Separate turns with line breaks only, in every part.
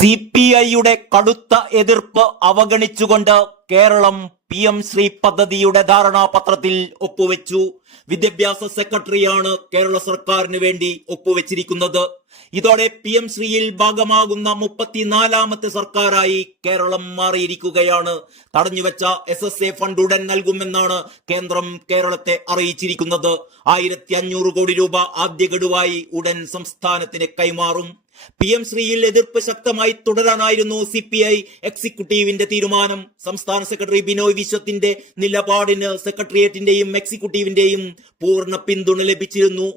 C P ഐയുടെ കടുത്ത എതിർപ്പ് അവഗണിച്ചുകൊണ്ട് കേരളം പി എം ശ്രീ പദ്ധതിയുടെ ധാരണാപത്രത്തിൽ ഒപ്പുവെച്ചു. വിദ്യാഭ്യാസ സെക്രട്ടറിയാണ് കേരള സർക്കാരിന് വേണ്ടി ഒപ്പുവെച്ചിരിക്കുന്നത്. ഇതോടെ പി എം ശ്രീയിൽ ഭാഗമാകുന്ന മുപ്പത്തിനാലാമത്തെ സർക്കാരായി കേരളം മാറിയിരിക്കുകയാണ്. തടഞ്ഞുവെച്ച എസ് എസ് എ ഫണ്ട് ഉടൻ നൽകുമെന്നാണ് കേന്ദ്രം കേരളത്തെ അറിയിച്ചിരിക്കുന്നത്. ആയിരത്തി അഞ്ഞൂറ് കോടി രൂപ ആദ്യ ഗഡുവായി ഉടൻ സംസ്ഥാനത്തിന് കൈമാറും. പി എം ശ്രീയിൽ എതിർപ്പ് ശക്തമായി തുടരാനായിരുന്നു സി പി ഐ എക്സിക്യൂട്ടീവിന്റെ തീരുമാനം. സംസ്ഥാന സെക്രട്ടറി ബിനോയ് വിശ്വത്തിന്റെ നിലപാടിന് സെക്രട്ടേറിയറ്റിന്റെയും എക്സിക്യൂട്ടീവിന്റെയും പൂർണ പിന്തുണ ലഭിച്ചിരുന്നു.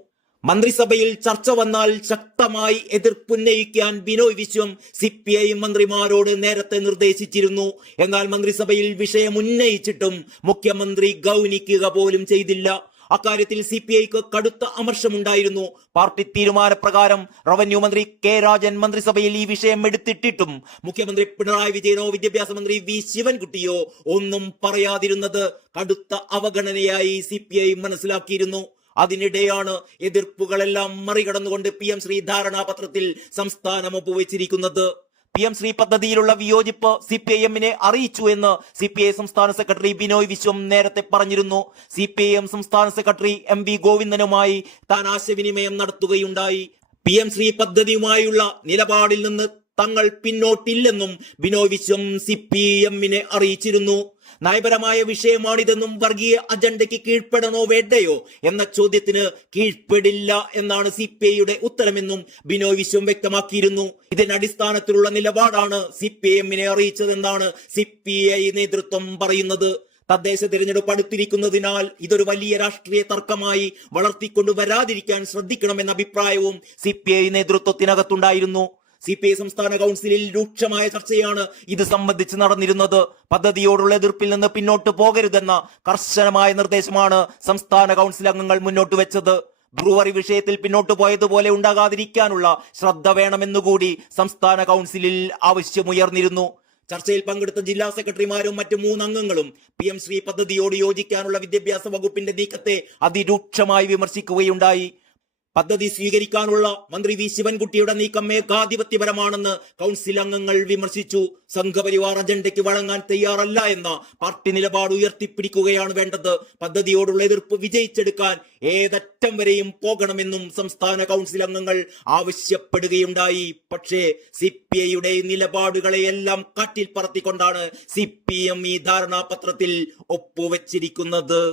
മന്ത്രിസഭയിൽ ചർച്ച വന്നാൽ ശക്തമായി എതിർപ്പുന്നയിക്കാൻ Binoy Viswam C P I മന്ത്രിമാരോട് നേരത്തെ നിർദ്ദേശിച്ചിരുന്നു. എന്നാൽ മന്ത്രിസഭയിൽ വിഷയം ഉന്നയിച്ചിട്ടും മുഖ്യമന്ത്രി ഗൗനിക്കുക പോലും ചെയ്തില്ല. അക്കാര്യത്തിൽ സി പി ഐക്ക് കടുത്ത അമർഷമുണ്ടായിരുന്നു. പാർട്ടി തീരുമാനപ്രകാരം റവന്യൂ മന്ത്രി കെ രാജൻ മന്ത്രിസഭയിൽ ഈ വിഷയം എടുത്തിട്ടിട്ടും മുഖ്യമന്ത്രി പിണറായി വിജയനോ വിദ്യാഭ്യാസ മന്ത്രി വി ശിവൻകുട്ടിയോ ഒന്നും പറയാതിരുന്നത് കടുത്ത അവഗണനയായി സി മനസ്സിലാക്കിയിരുന്നു. അതിനിടെയാണ് എതിർപ്പുകളെല്ലാം മറികടന്നുകൊണ്ട് പി എം ശ്രീ ധാരണാപത്രത്തിൽ സംസ്ഥാനം ഒപ്പുവെച്ചിരിക്കുന്നത്. പി എം ശ്രീ പദ്ധതിയിലുള്ള വിയോജിപ്പ് സി പി ഐ എമ്മിനെ അറിയിച്ചു എന്ന് സി പി ഐ സംസ്ഥാന സെക്രട്ടറി ബിനോയ് വിശ്വം നേരത്തെ പറഞ്ഞിരുന്നു. സി പി ഐ എം സംസ്ഥാന സെക്രട്ടറി എം വി ഗോവിന്ദനുമായി താൻ ആശയവിനിമയം നടത്തുകയുണ്ടായി. പി എം ശ്രീ പദ്ധതിയുമായുള്ള നിലപാടിൽ നിന്ന് തങ്ങൾ പിന്നോട്ടില്ലെന്നും ബിനോയ് വിശ്വം സി പി എമ്മിനെ അറിയിച്ചിരുന്നു. നയപരമായ വിഷയമാണിതെന്നും വർഗീയ അജണ്ടയ്ക്ക് കീഴ്പ്പെടണോ വേണ്ടയോ എന്ന ചോദ്യത്തിന് കീഴ്പ്പെടില്ല എന്നാണ് സി പി ഐയുടെ ഉത്തരമെന്നും ബിനോയ് വിശ്വം വ്യക്തമാക്കിയിരുന്നു ഇതിനടിസ്ഥാനത്തിലുള്ള നിലപാടാണ് സി പി എമ്മിനെ അറിയിച്ചതെന്നാണ് സി പി ഐ നേതൃത്വം പറയുന്നത്. തദ്ദേശ തിരഞ്ഞെടുപ്പ് അടുത്തിരിക്കുന്നതിനാൽ ഇതൊരു വലിയ രാഷ്ട്രീയ തർക്കമായി വളർത്തിക്കൊണ്ടു വരാതിരിക്കാൻ ശ്രദ്ധിക്കണമെന്ന അഭിപ്രായവും സി പി ഐ നേതൃത്വത്തിനകത്തുണ്ടായിരുന്നു. സി പി ഐ സംസ്ഥാന കൗൺസിലിൽ രൂക്ഷമായ ചർച്ചയാണ് ഇത് സംബന്ധിച്ച് നടന്നിരുന്നത്. പദ്ധതിയോടുള്ള എതിർപ്പിൽ നിന്ന് പിന്നോട്ട് പോകരുതെന്ന കർശനമായ നിർദ്ദേശമാണ് സംസ്ഥാന കൗൺസിൽ അംഗങ്ങൾ മുന്നോട്ട് വെച്ചത്. ബ്രൂവറി വിഷയത്തിൽ പിന്നോട്ട് പോയതുപോലെ ഉണ്ടാകാതിരിക്കാനുള്ള ശ്രദ്ധ വേണമെന്നുകൂടി സംസ്ഥാന കൗൺസിലിൽ ആവശ്യമുയർന്നിരുന്നു. ചർച്ചയിൽ പങ്കെടുത്ത ജില്ലാ സെക്രട്ടറിമാരും മറ്റു മൂന്നംഗങ്ങളും പി എം ശ്രീ പദ്ധതിയോട് യോജിക്കാനുള്ള വിദ്യാഭ്യാസ വകുപ്പിന്റെ നീക്കത്തെ അതിരൂക്ഷമായി വിമർശിക്കുകയുണ്ടായി. പദ്ധതി സ്വീകരിക്കാനുള്ള മന്ത്രി വി ശിവൻകുട്ടിയുടെ നീക്കം ഏകാധിപത്യപരമാണെന്ന് കൗൺസിൽ അംഗങ്ങൾ വിമർശിച്ചു. സംഘപരിവാർ അജണ്ടയ്ക്ക് വഴങ്ങാൻ തയ്യാറല്ല എന്ന പാർട്ടി നിലപാട് ഉയർത്തിപ്പിടിക്കുകയാണ് വേണ്ടത്. പദ്ധതിയോടുള്ള എതിർപ്പ് വിജയിച്ചെടുക്കാൻ ഏതറ്റം വരെയും പോകണമെന്നും സംസ്ഥാന കൗൺസിൽ അംഗങ്ങൾ ആവശ്യപ്പെടുകയുണ്ടായി. പക്ഷേ സി പി ഐയുടെ നിലപാടുകളെയെല്ലാം കാറ്റിൽ പറത്തിക്കൊണ്ടാണ് സി പി എം ഈ ധാരണാപത്രത്തിൽ ഒപ്പുവെച്ചിരിക്കുന്നത്.